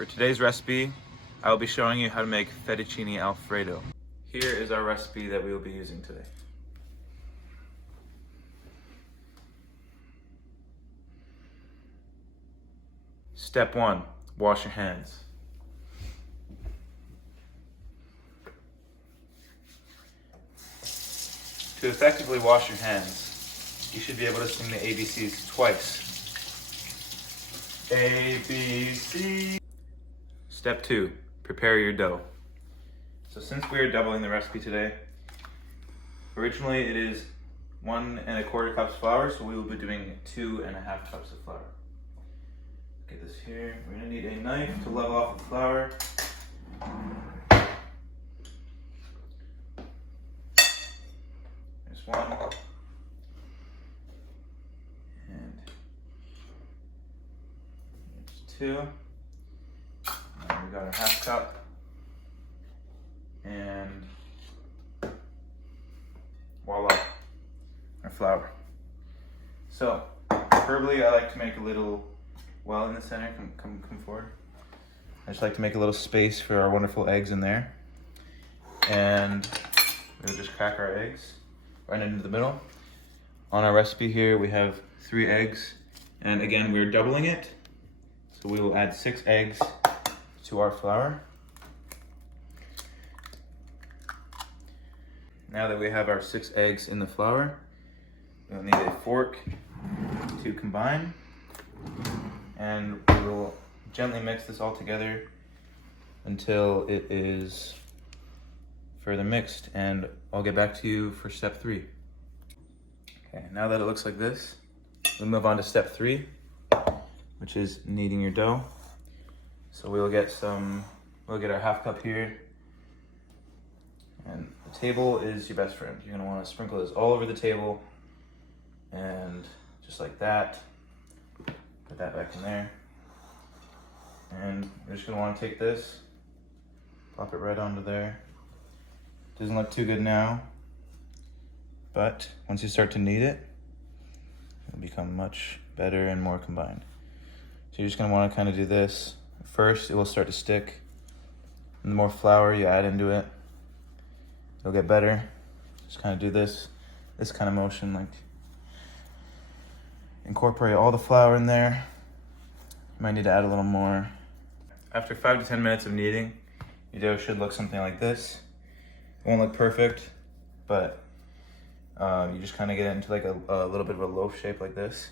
For today's recipe, I will be showing you how to make fettuccine Alfredo. Here is our recipe that we will be using today. Step 1, wash your hands. To effectively wash your hands, you should be able to sing the ABCs twice. A, B, C. Step 2, prepare your dough. So since we are doubling the recipe today, originally it is 1 1/4 cups flour, so we will be doing 2 1/2 cups of flour. Get this here. We're gonna need a knife to level off the flour. There's 1. And there's 2. And we got our 1/2 cup. And voila, our flour. So, preferably I like to make a little well in the center. Come forward. I just like to make a little space for our wonderful eggs in there. And we'll just crack our eggs right into the middle. On our recipe here, we have 3 eggs. And again, we're doubling it. So we will add 6 eggs to our flour. Now that we have our 6 eggs in the flour, we'll need a fork to combine. And we will gently mix this all together until it is further mixed, and I'll get back to you for step 3. Okay, now that it looks like this, we'll move on to step 3, which is kneading your dough. So we'll get our 1/2 cup here. And the table is your best friend. You're gonna wanna sprinkle this all over the table, and just like that. Put that back in there. And you're just gonna wanna take this, plop it right onto there. Doesn't look too good now, but once you start to knead it, it'll become much better and more combined. So you're just gonna wanna kinda do this. First, it will start to stick. And the more flour you add into it, it'll get better. Just kind of do this kind of motion, like incorporate all the flour in there. You might need to add a little more. After 5 to 10 minutes of kneading, your dough should look something like this. It won't look perfect, but you just kind of get it into like a little bit of a loaf shape like this.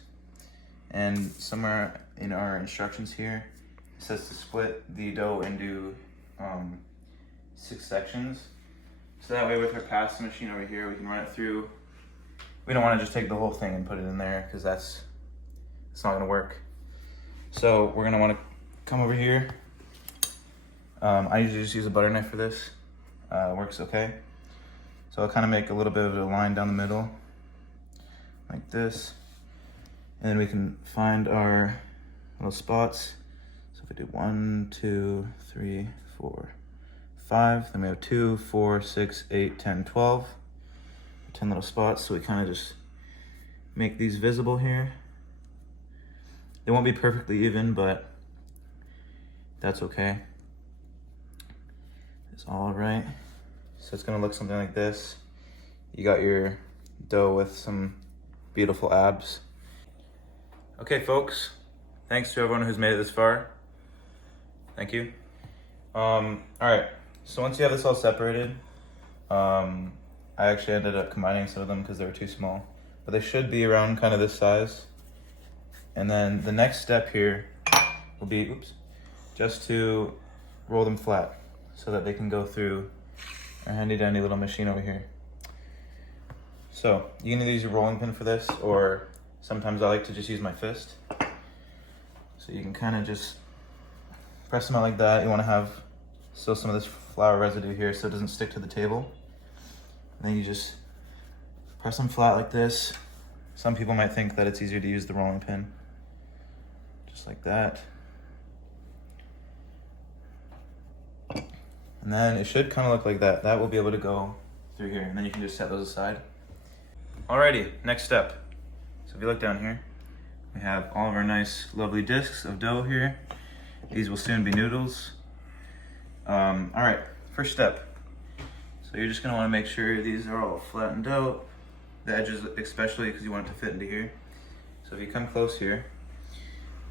And somewhere in our instructions here, it says to split the dough into 6 sections. So that way with our pasta machine over here, we can run it through. We don't want to just take the whole thing and put it in there, because it's not going to work. So we're going to want to come over here. I usually just use a butter knife for this. It works okay. So I'll kind of make a little bit of a line down the middle, like this. And then we can find our little spots. So if we do 1, 2, 3, 4, 5, then we have 2, 4, 6, 8, 10, 12. 10 little spots, so we kind of just make these visible here. They won't be perfectly even, but that's okay. It's all right. So it's gonna look something like this. You got your dough with some beautiful abs. Okay, folks, thanks to everyone who's made it this far. Thank you. All right. So once you have this all separated, I actually ended up combining some of them because they were too small, but they should be around kind of this size. And then the next step here will be, just to roll them flat so that they can go through our handy dandy little machine over here. So you can either use your rolling pin for this, or sometimes I like to just use my fist. So you can kind of just press them out like that. You want to have still some of this flour residue here so it doesn't stick to the table. And then you just press them flat like this. Some people might think that it's easier to use the rolling pin. Just like that. And then it should kind of look like that. That will be able to go through here, and then you can just set those aside. Alrighty, next step. So if you look down here, we have all of our nice, lovely discs of dough here. These will soon be noodles. All right, first step. So you're just gonna wanna make sure these are all flattened out. The edges especially, because you want it to fit into here. So if you come close here,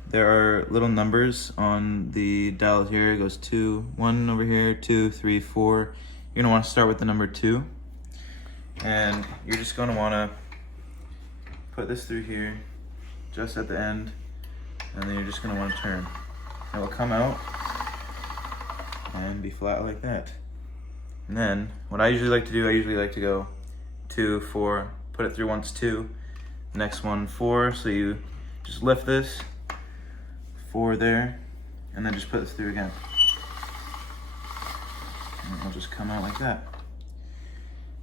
there are little numbers on the dial here. It goes 2, 1 over here, 2, 3, 4. You're gonna wanna start with the number 2. And you're just gonna wanna put this through here, just at the end, and then you're just gonna wanna turn. It will come out and be flat like that. And then, what I usually like to do, I usually like to go 2, 4, put it through once 2, next one 4, so you just lift this, 4 there, and then just put this through again. And it'll just come out like that.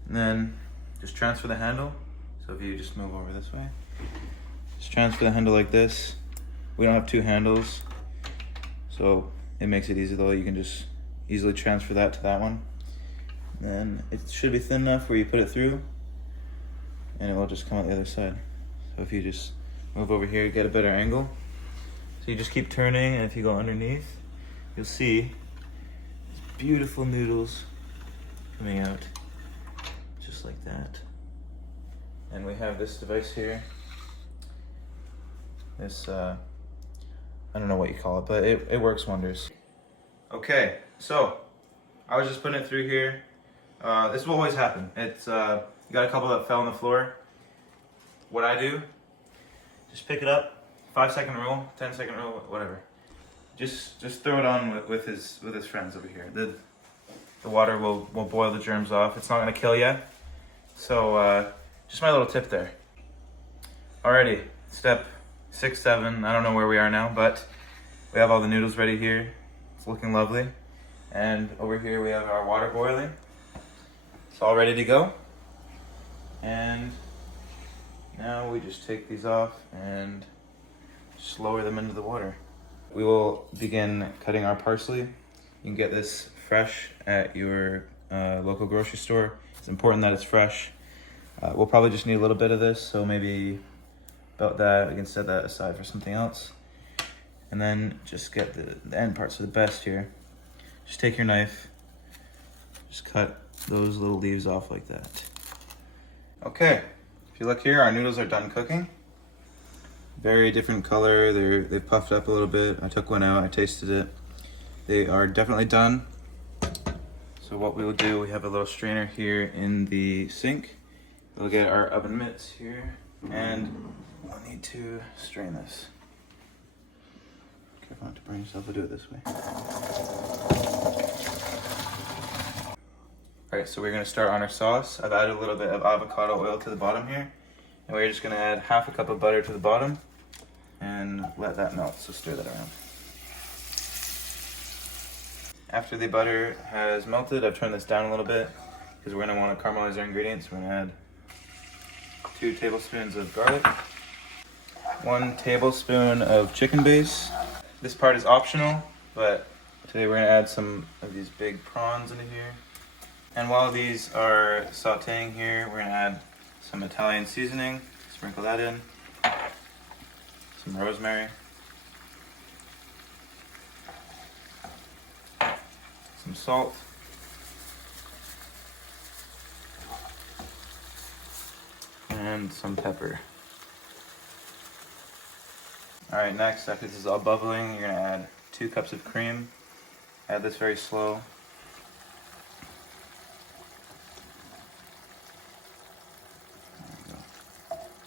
And then, just transfer the handle. So if you just move over this way, just transfer the handle like this. We don't have 2 handles, so it makes it easy though. You can just easily transfer that to that one. Then it should be thin enough where you put it through and it will just come out the other side. So if you just move over here, get a better angle. So you just keep turning, and if you go underneath, you'll see these beautiful noodles coming out just like that. And we have this device here. This, I don't know what you call it, but it works wonders. Okay, so I was just putting it through here. This will always happen. It's you got a couple that fell on the floor. What I do, just pick it up, 5-second rule, 10-second rule, whatever. Just throw it on with his friends over here. The water will boil the germs off. It's not gonna kill you. So just my little tip there. Alrighty, step 6, 7. I don't know where we are now, but we have all the noodles ready here. It's looking lovely. And over here we have our water boiling. It's all ready to go. And now we just take these off and just lower them into the water. We will begin cutting our parsley. You can get this fresh at your local grocery store. It's important that it's fresh. We'll probably just need a little bit of this, so maybe about that. We can set that aside for something else. And then just get the end parts are the best here. Just take your knife, just cut those little leaves off like that. Okay, if you look here, our noodles are done cooking. Very different color, they've puffed up a little bit. I took one out, I tasted it. They are definitely done. So what we will do, we have a little strainer here in the sink. We'll get our oven mitts here, and we'll need to strain this. Careful not to burn yourself, I'll do it this way. Alright, so we're gonna start on our sauce. I've added a little bit of avocado oil to the bottom here. And we're just gonna add half a cup of butter to the bottom and let that melt, so stir that around. After the butter has melted, I've turned this down a little bit because we're gonna wanna caramelize our ingredients. We're gonna add 2 tablespoons of garlic, 1 tablespoon of chicken base. This part is optional, but today we're gonna add some of these big prawns into here. And while these are sauteing here, we're gonna add some Italian seasoning, sprinkle that in, some rosemary, some salt, and some pepper. Alright, next, after this is all bubbling, you're gonna add 2 cups of cream. Add this very slow.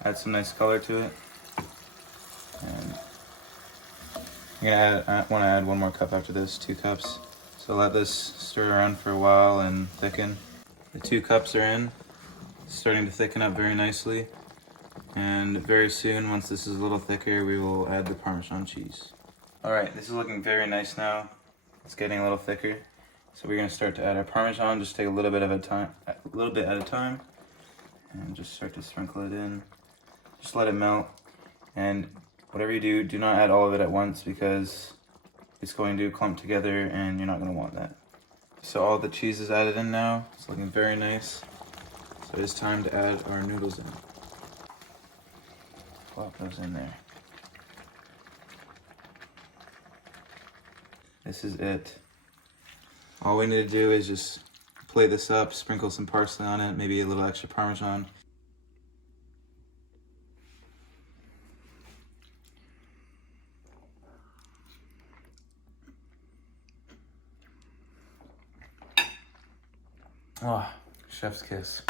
Add some nice color to it. And you're gonna want to add 1 more cup after this, 2 cups. So let this stir around for a while and thicken. The 2 cups are in, starting to thicken up very nicely. And very soon, once this is a little thicker, we will add the Parmesan cheese. Alright, this is looking very nice now. It's getting a little thicker. So we're gonna start to add our Parmesan, just take a little bit at a time. And just start to sprinkle it in. Just let it melt, and whatever you do, do not add all of it at once because it's going to clump together and you're not going to want that. So all the cheese is added in now. It's looking very nice. So it's time to add our noodles in. Plop those in there. This is it. All we need to do is just plate this up, sprinkle some parsley on it, maybe a little extra Parmesan. Oh, chef's kiss.